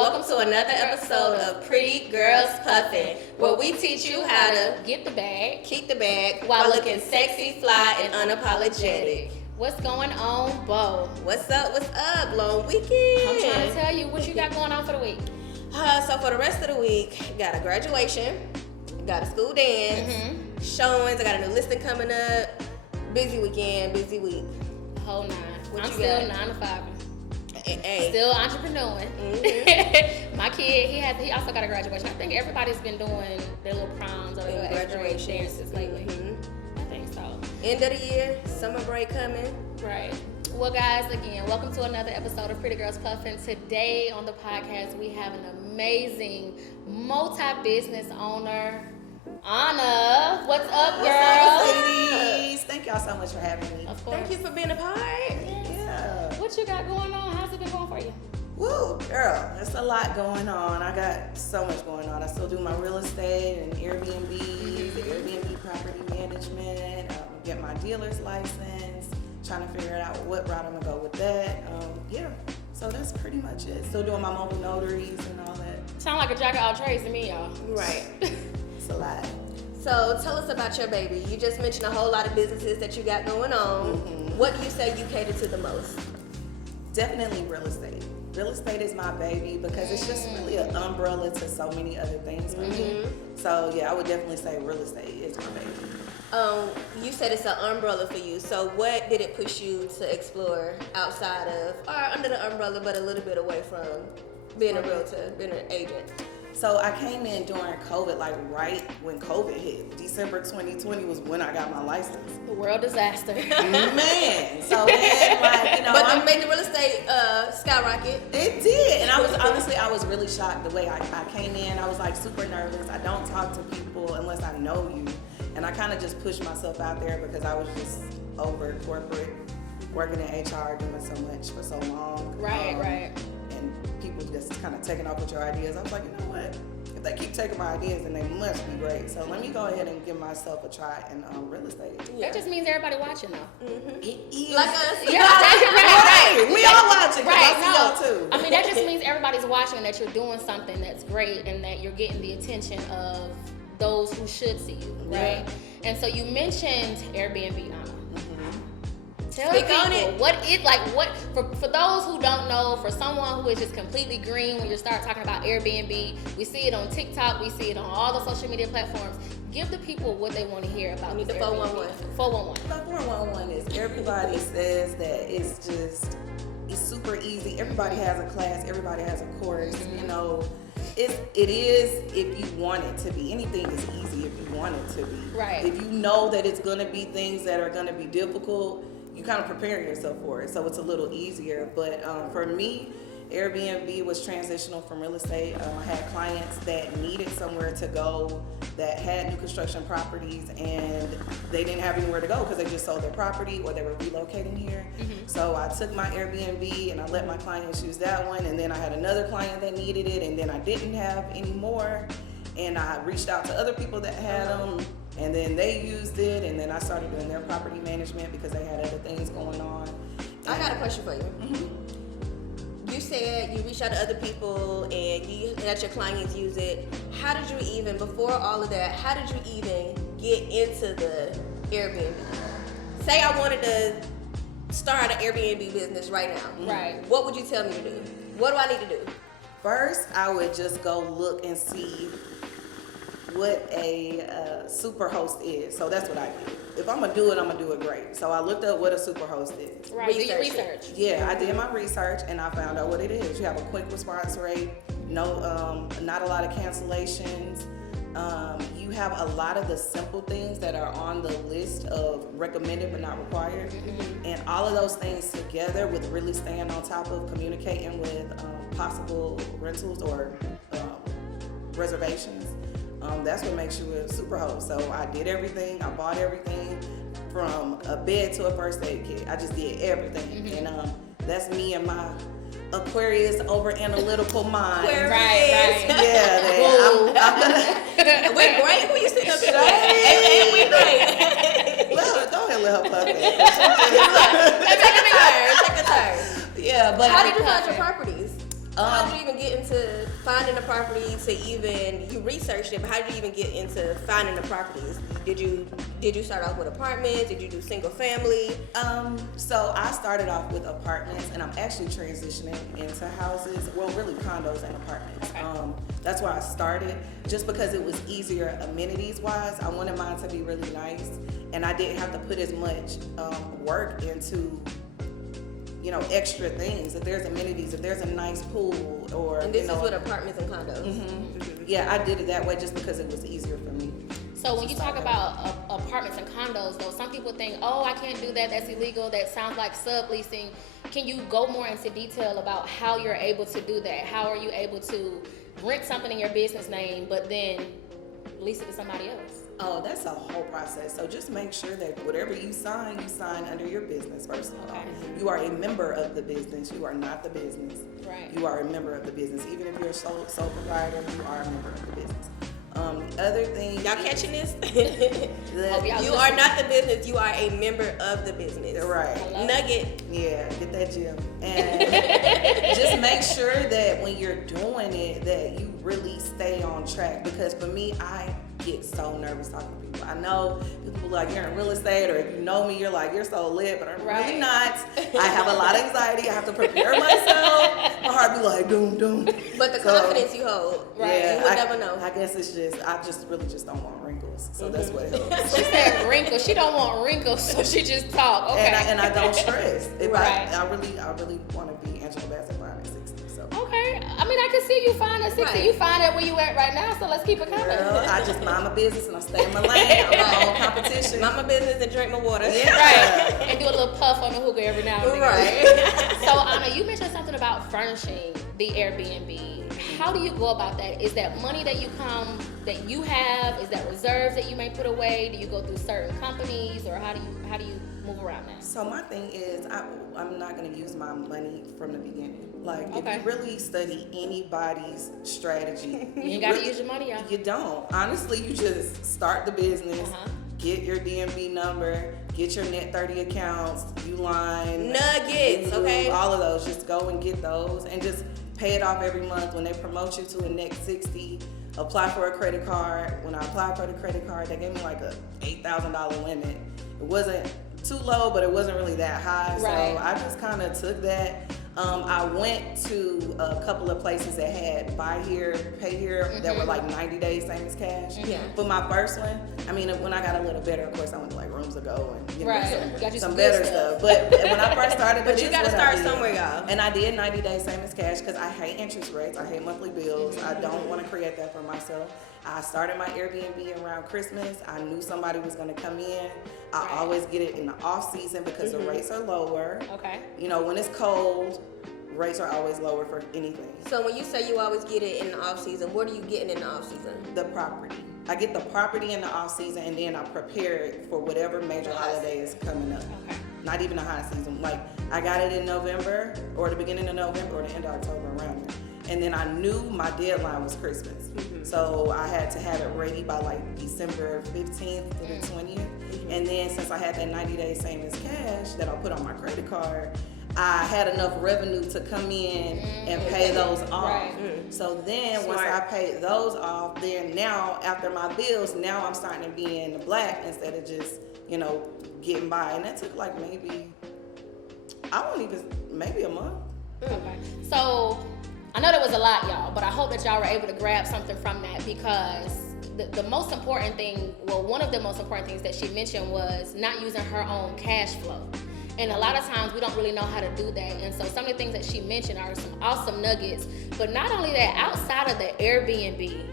Welcome to another episode of Pretty Girls Puffin, where we teach you how to get the bag, keep the bag while looking sexy, fly, and unapologetic. What's going on, Bo? What's up? Long weekend. I'm trying to tell you what you got going on for the week. So for the rest of the week, got a graduation, got a school dance, showings, I got a new listing coming up. Busy weekend, busy week. Whole nine. What I'm you still got? 9 to 5. Hey. Still entrepreneuring. My kid, he also got a graduation. I think everybody's been doing their little proms or their graduation dances lately. I think so. End of the year, summer break coming. Right. Well, guys, again, welcome to another episode of Pretty Girls Puffin. Today on the podcast, we have an amazing multi-business owner, Onah. What's up, girl? What's up, ladies? Thank y'all so much for having me. Of course. Thank you for being a part. Yeah. What you got going on? How's it been going for you? Woo, girl, there's a lot going on. I got so much going on. I still do my real estate and Airbnb, the Airbnb property management, get my dealer's license, trying to figure out what route I'm gonna go with that. So that's pretty much it. Still doing my mobile notaries and all that. Sound like a jack of all trades to me, y'all. Right. It's a lot. So tell us about your baby. You just mentioned a whole lot of businesses that you got going on. What do you say you cater to the most? Definitely real estate. Real estate is my baby because it's just really an umbrella to so many other things for me. So yeah, I would definitely say real estate is my baby. You said it's an umbrella for you. So what did it push you to explore outside of, or under the umbrella, but a little bit away from being a realtor, being an agent? So I came in during COVID, like right when COVID hit. December 2020 was when I got my license. The world disaster. Man, so then But it made the real estate skyrocket. It did, and I was really shocked the way I came in. I was like super nervous. I don't talk to people unless I know you, and I kind of just pushed myself out there because I was just over corporate, working in HR, doing so much for so long. Right. And people just kind of taking off with your ideas. I was like, you know what? If they keep taking my ideas, then they must be great. So let me go ahead and give myself a try in real estate. That just means everybody watching, though. It is. Like us. Yeah, right. We all watching. Right, I see y'all too. I mean, that just means everybody's watching and that you're doing something that's great and that you're getting the attention of those who should see you, right? Yeah. And so you mentioned Airbnb, Onah. Tell Speak people on it. For those who don't know, for someone who is just completely green when you start talking about Airbnb, we see it on TikTok, we see it on all the social media platforms. Give the people what they want to hear about You need this the Airbnb. 411. 411 is everybody says that it's super easy. Everybody has a class, everybody has a course, you know. It is if you want it to be. Anything is easy if you want it to be. Right. If you know that it's going to be things that are going to be difficult, you kind of prepare yourself for it, so it's a little easier. But for me, Airbnb was transitional from real estate. I had clients that needed somewhere to go, that had new construction properties, and they didn't have anywhere to go because they just sold their property or they were relocating here. So I took my Airbnb and I let my clients use that one, and then I had another client that needed it, and then I didn't have any more, and I reached out to other people that had them, and then they used it, and then I started doing their property management because they had other things going on. I got a question for you. You said you reached out to other people and you let your clients use it. How did you even, before all of that, how did you even get into the Airbnb? Say I wanted to start an Airbnb business right now. Right. What would you tell me to do? What do I need to do? First, I would just go look and see what a super host is. So that's what I did. If I'm gonna do it, I'm gonna do it great. So I looked up what a super host is. Right, do your research. Yeah, I did my research and I found out what it is. You have a quick response rate, not a lot of cancellations. You have a lot of the simple things that are on the list of recommended but not required. And all of those things together with really staying on top of communicating with possible rentals or reservations. That's what makes you a super host. So I did everything. I bought everything from a bed to a first aid kit. I just did everything. And that's me and my Aquarius over analytical mind. Right. Yeah, We're great. Who you sitting up here? And we great. Don't let her puff it. Take a turn. Yeah, but How did you find your properties? How did you even get into finding a property to even, you researched it, but how did you even get into finding the properties? Did you start off with apartments? Did you do single family? So I started off with apartments, and I'm actually transitioning into houses. Well, really condos and apartments. Okay. That's where I started, just because it was easier amenities wise. I wanted mine to be really nice, and I didn't have to put as much work into, you know, extra things. If there's amenities, if there's a nice pool, or And this you know, is with apartments and condos. yeah, I did it that way just because it was easier for me. So when you talk about apartments and condos, though, some people think, oh, I can't do that, that's illegal, that sounds like subleasing. Can you go more into detail about how you're able to do that? How are you able to rent something in your business name, but then lease it to somebody else? Oh, that's a whole process. So just make sure that whatever you sign under your business, first of all. Okay. You are a member of the business. You are not the business. Right. You are a member of the business. Even if you're a sole proprietor, you are a member of the business. The other thing... Y'all catching this? Hope y'all You listen. are not the business. You are a member of the business. Right. Hello? Nugget. Yeah, get that gym. And just make sure that when you're doing it, that you really stay on track. Because for me, I get so nervous talking to people. I know people like, you're in real estate, or if you know me, you're like, you're so lit, but I'm Right. really not. I have a lot of anxiety. I have to prepare myself. My heart be like, doom, doom. But the So, confidence you hold, Right. you would never know. I guess it's just, I just really just don't want wrinkles. So that's what helps. She said wrinkles. She don't want wrinkles, so she just talk. Okay. And I don't stress. If Right. I really want to be Angela Bassett fine at 60. So. Okay. I mean, I can see you fine at 60. Right. You fine at where you at right now, so let's keep it coming. Girl, I just mind my business and I stay in my lane. I'm my own competition. Mind my business and drink my water. Yeah. Right. And do a little puff on the hookah every now and then. Right. So, Onah, you mentioned something about furnishing the Airbnb. How do you go about that? Is that money that you have? Is that reserves that you may put away? Do you go through certain companies, or how do you move around that? So my thing is, I'm not going to use my money from the beginning. Like, Okay. if you really study anybody's strategy, You ain't got to use your money, y'all. You don't. Honestly, you just start the business, get your DMV number, get your Net 30 accounts, Uline, Nuggets, okay? all of those. Just go and get those and just pay it off every month. When they promote you to a Net 60, apply for a credit card. When I applied for the credit card, they gave me like a $8,000 limit. It wasn't too low, but it wasn't really that high. Right. So I just kind of took that. I went to a couple of places that had buy here, pay here, that were like 90 days, same as cash. Yeah. But my first one, I mean, when I got a little better, of course, I went to like Rooms Ago and you know, Right. Got you some some good better stuff. stuff. But when I first started, But this you is gotta what I start did. somewhere, y'all. And I did 90 days, same as cash, because I hate interest rates. I hate monthly bills. I don't want to create that for myself. I started my Airbnb around Christmas. I knew somebody was going to come in. I Right. always get it in the off season because the rates are lower. Okay. You know, when it's cold, rates are always lower for anything. So when you say you always get it in the off season, what are you getting in the off season? The property. I get the property in the off season, and then I prepare it for whatever major holiday is coming up. Okay. Not even a high season. Like, I got it in November, or the beginning of November, or the end of October, around there. And then I knew my deadline was Christmas. So I had to have it ready by like December 15th to the 20th. And then since I had that 90 days same as cash that I put on my credit card, I had enough revenue to come in and pay those off. Right. So then once I paid those off, then now after my bills, now I'm starting to be in the black instead of just, you know, getting by. And that took like maybe a month. Okay. So I know that was a lot, y'all, but I hope that y'all were able to grab something from that, because the most important thing, well, one of the most important things that she mentioned was not using her own cash flow. And a lot of times we don't really know how to do that. And so some of the things that she mentioned are some awesome nuggets. But not only that, outside of the Airbnb,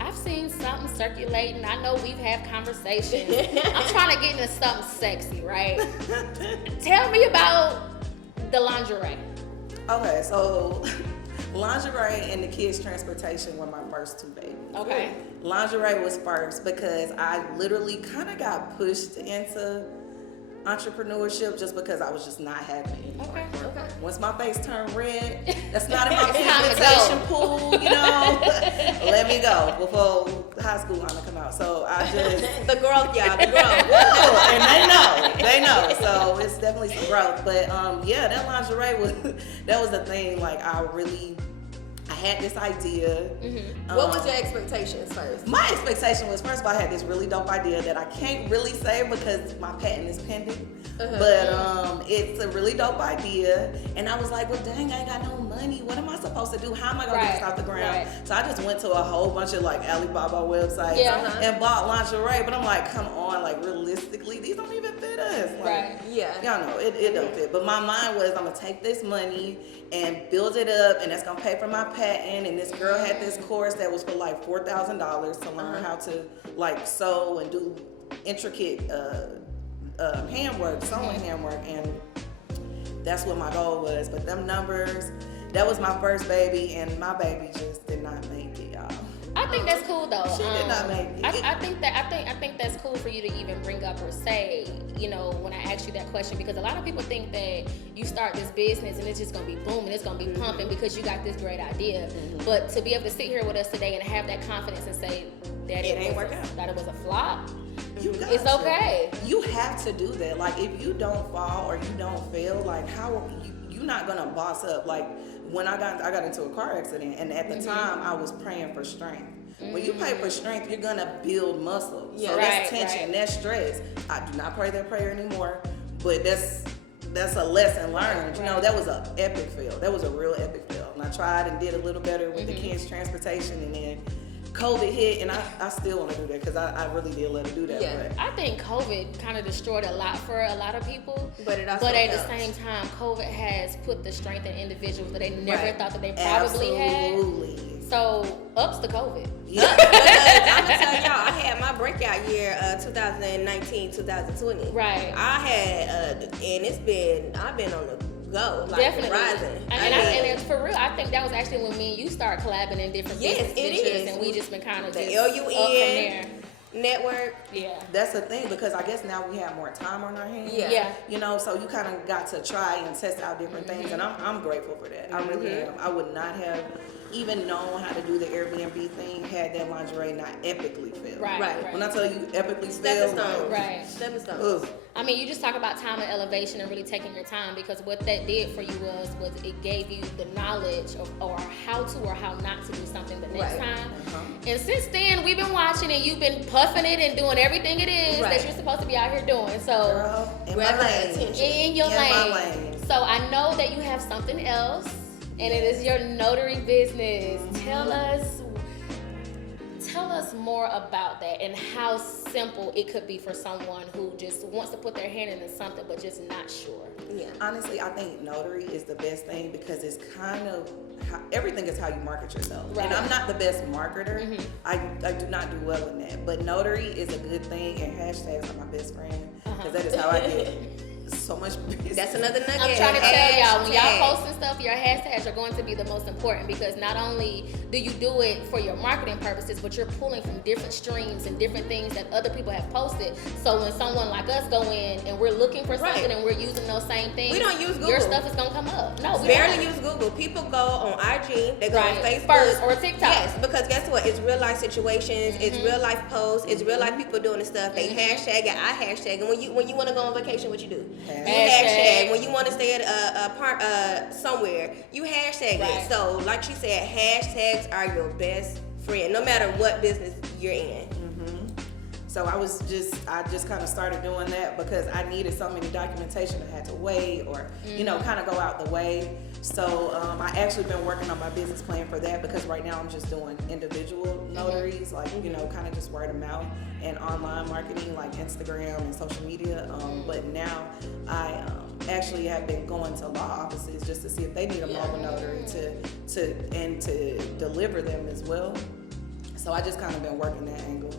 I've seen something circulating. I know we've had conversations. I'm trying to get into something sexy, right? Tell me about the lingerie. Okay, so lingerie and the kids' transportation were my first two babies. Okay. Lingerie was first because I literally kind of got pushed into entrepreneurship just because I was just not having any. Okay. once my face turned red, that's not in my It's time to pigmentation go. pool, you know. Let me go before high school Onah come out. So I just The growth, y'all. The growth. and they know. So it's definitely some growth. But yeah, that lingerie was the thing. Like I had this idea. What was your expectations first? My expectation was, first of all, I had this really dope idea that I can't really say because my patent is pending. But it's a really dope idea. And I was like, well, dang, I ain't got no money. What am I supposed to do? How am I going to get this off the ground? So I just went to a whole bunch of like Alibaba websites and bought lingerie. But I'm like, come on, like realistically, these don't even fit us. Like, y'all know, it don't fit. But my mind was, I'm going to take this money and build it up, and that's going to pay for my patent. And this girl had this course that was for like $4,000 to learn how to like sew and do intricate handwork, sewing handwork, and that's what my goal was. But them numbers, that was my first baby, and my baby just did not make it, y'all. I think that's cool though. She did not make it. I think that's cool for you to even bring up or say, you know, when I asked you that question, because a lot of people think that you start this business and it's just gonna be booming, it's gonna be pumping because you got this great idea. But to be able to sit here with us today and have that confidence and say that it ain't work out, that it was a flop, it's okay. You have to do that. Like if you don't fall or you don't fail, like how you're not gonna boss up. Like when I got into a car accident, and at the time I was praying for strength. When you pray for strength, you're gonna build muscle. So that's tension, that's stress. I do not pray that prayer anymore, but that's a lesson learned. You know, that was an epic fail. That was a real epic fail. And I tried and did a little better with the kids' transportation, and then COVID hit, and I still want to do that because I really did let it do that. Yeah. But I think COVID kind of destroyed a lot for a lot of people. But it also at helps. the same time, COVID has put the strength in individuals that they never thought that they probably had. So, ups to COVID. Yeah. I'm gonna tell y'all, I had my breakout year 2019, 2020. Right. I had and I've been on the go, like Definitely. rising. And it's for real, I think that was actually when me and you started collabing in different business it ventures, is. and we just been kind of The just LUN up from there. network. Yeah. That's the thing, because I guess now we have more time on our hands. Yeah. You know, so you kind of got to try and test out different things, and I'm grateful for that. I really am. I would not have even known how to do the Airbnb thing had that lingerie not epically failed. Right. When I tell you epically Stepping failed, stone. Right. Stepping stone. ugh. I mean, you just talk about time and elevation and really taking your time, because what that did for you was it gave you the knowledge or how to or how not to do something the next time. And since then, we've been watching and you've been puffing it and doing everything it is that you're supposed to be out here doing. So, Girl, in my lane. in your my lane. lane. So I know that you have something else, and it is your notary business. Tell us more about that and how simple it could be for someone who just wants to put their hand into something but just not sure. Yeah. Honestly, I think notary is the best thing because it's kind of everything is how you market yourself. Right. And I'm not the best marketer. I do not do well in that. But notary is a good thing, and hashtags are my best friend because that is how I get so much business. That's another nugget. I'm trying to tell y'all, when y'all Hashtag. posting stuff, your hashtags are going to be the most important, because not only do you do it for your marketing purposes, but you're pulling from different streams and different things that other people have posted. So when someone like us go in and we're looking for something and we're using those same things, We don't use Google. your stuff is going to come up. No, we Barely don't. use Google. People go on IG, they go on Facebook First, or TikTok. Yes, because guess what? It's real life situations, it's real life posts, it's real life people doing the stuff. They hashtag it, I hashtag. And when you want to go on vacation, what you do? You hashtag. When you want to stay at a park somewhere, you hashtag it. So like she said, hashtags are your best friend, no matter what business you're in. So I just kind of started doing that because I needed so many documentation I had to wait or, kind of go out the way. So I actually been working on my business plan for that, because right now I'm just doing individual notaries, like, kind of just word of mouth and online marketing like Instagram and social media. But now I actually have been going to law offices just to see if they need a mobile notary to deliver them as well. So I just kind of been working that angle.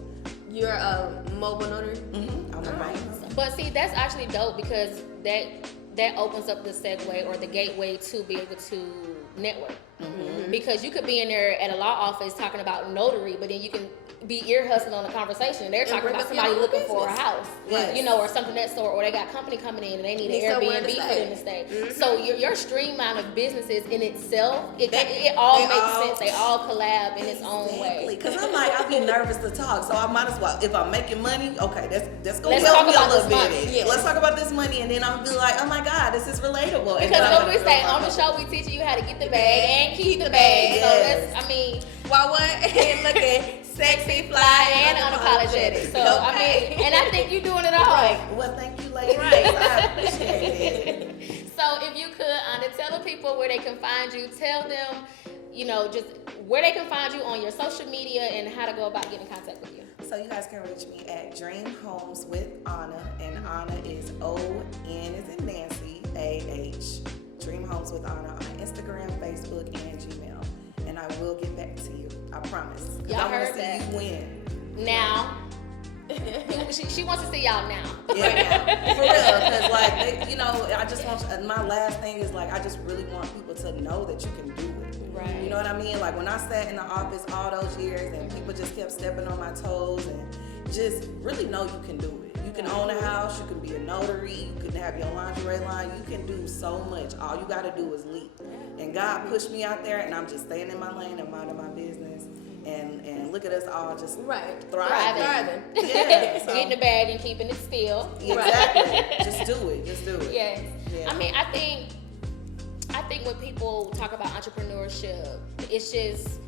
You're a mobile notary? I'm a mobile notary. But see, that's actually dope, because that opens up the segue or the gateway to be able to network. Because you could be in there at a law office talking about notary, but then you can be ear hustling on the conversation. They're talking about somebody looking for a house, Yes. you know, or something that sort, or they got company coming in and they need an Airbnb for them to stay. So your streamline of businesses in itself, it all makes sense. They all collab in its own way. Because I'm like, I be nervous to talk, so I might as well, if I'm making money, okay, that's gonna Let's help talk me about a little this bit. money. Let's talk about this money, and then I'm be like, oh my God, this is relatable. Because what we say on the show, we teach you how to get the bag and keep the bag. So that's, I mean, while what? And looking sexy, fly, and unapologetic. So I mean, and I think you're doing it all. Right. Well, thank you, ladies. I appreciate it. So if you could, Onah, tell the people where they can find you. Tell them, you know, just where they can find you on your social media and how to go about getting in contact with you. So you guys can reach me at Dream Homes with Onah, and Onah is O-N as in Nancy, A-H. Dream Homes with Onah on Instagram, Facebook, and Gmail. And I will get back to you. I promise. Y'all heard that. I want to see you win. Now. she wants to see y'all now. Yeah, now. For real. Because, like, you know, I just want, my last thing is, like, I just really want people to know that you can do it. Right. You know what I mean? Like, when I sat in the office all those years and people just kept stepping on my toes, and just really know you can do it. You can own a house, you can be a notary, you can have your lingerie line, you can do so much. All you gotta do is leap. And God pushed me out there, and I'm just staying in my lane and minding my business. And look at us all just thriving. Yeah, so. Getting the bag and keeping it still. Exactly. Just do it. Yes. Yeah. I mean, I think when people talk about entrepreneurship, it's just,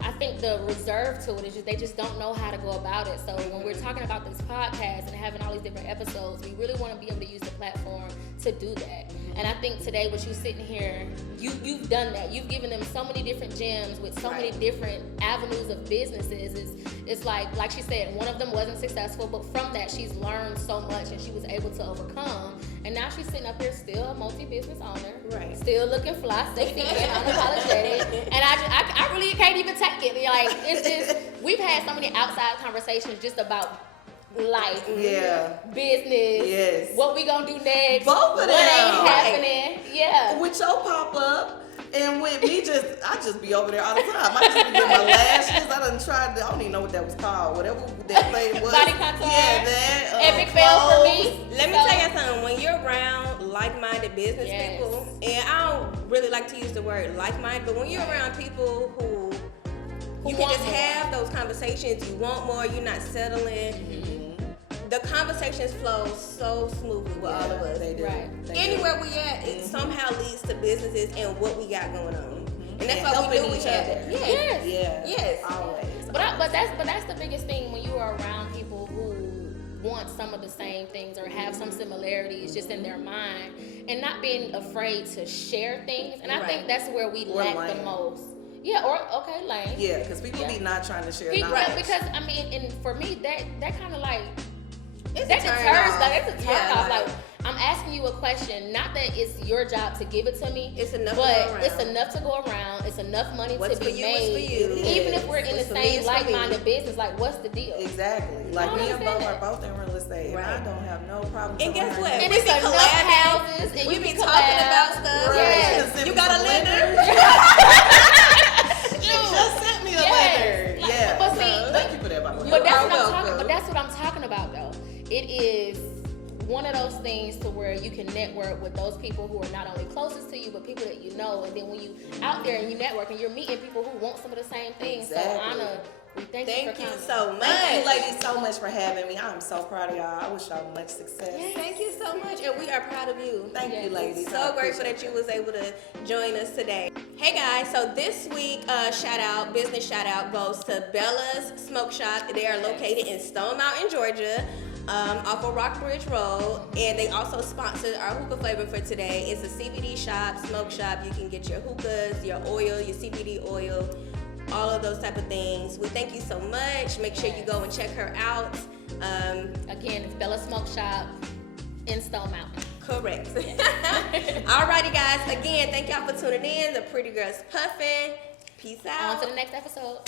I think the reserve to it is just they just don't know how to go about it. So when we're talking about this podcast and having all these different episodes, we really want to be able to use the platform to do that. And I think today, with you sitting here, you've done that. You've given them so many different gems with so many different avenues of businesses. It's like she said, one of them wasn't successful, but from that she's learned so much and she was able to overcome. And now she's sitting up here still a multi-business owner, still looking fly, sexy, and unapologetic. And I really can't even take it. Like, it's just, we've had so many outside conversations just about life, business, what we gonna do next, both of them, what ain't happening, with your pop-up and with me, I just be over there all the time. I just be getting my lashes. I done tried, I don't even know what that was called, whatever that thing was. Body contour. Yeah, that. Epic fail for me. Let me tell you something. When you're around like-minded business people, and I don't really like to use the word like-minded, but when you're around people who you can just have those conversations, you want more, you're not settling. The conversations flow so smoothly with all of us. They do. Right. Anywhere we at, it somehow leads to businesses and what we got going on. And that's why we knew each other. Yes. Always. But that's the biggest thing when you are around people who want some of the same things or have some similarities just in their mind, and not being afraid to share things. And I think that's where we lack the most. Yeah, or lane. Yeah, because people be not trying to share knowledge. Because I mean, and for me, that kind of like, it's that's a turn off. off. It's a turn off. Like, I'm asking you a question, not that it's your job to give it to me. It's enough but to go around. It's enough to go around. It's enough money What's to be for you, made. what's for you. Even if we're in the same like-minded business, like, what's the deal? Exactly. Like, me and Bo are both in real estate, and I don't have no problem. And guess what? And we it's be enough houses, and we you be can talking collab. about stuff. Yes. You got a lender? Just sent me a letter. Yeah. But see, thank you for that, by the way. But that's what I'm talking about, though. It is one of those things to where you can network with those people who are not only closest to you, but people that you know. And then when you out there and you network and you're meeting people who want some of the same things. Exactly. So, Onah, we thank you for coming. So much. Thank you, ladies, so much for having me. I'm so proud of y'all. I wish y'all much success. Yes, thank you so much, and we are proud of you. Thank you, ladies. So grateful that you was able to join us today. Hey guys, so this week business shout out goes to Bella's Smoke Shop. They are located in Stone Mountain, Georgia, off of Rockbridge Road, and they also sponsored our hookah flavor for today. It's a CBD shop, smoke shop. You can get your hookahs, your oil, your CBD oil, all of those type of things. We thank you so much. Make sure you go and check her out. Again, it's Bella Smoke Shop in Stone Mountain. Correct. Alrighty, guys. Again, thank y'all for tuning in. The Pretty Girls Puffin. Peace out. On to the next episode.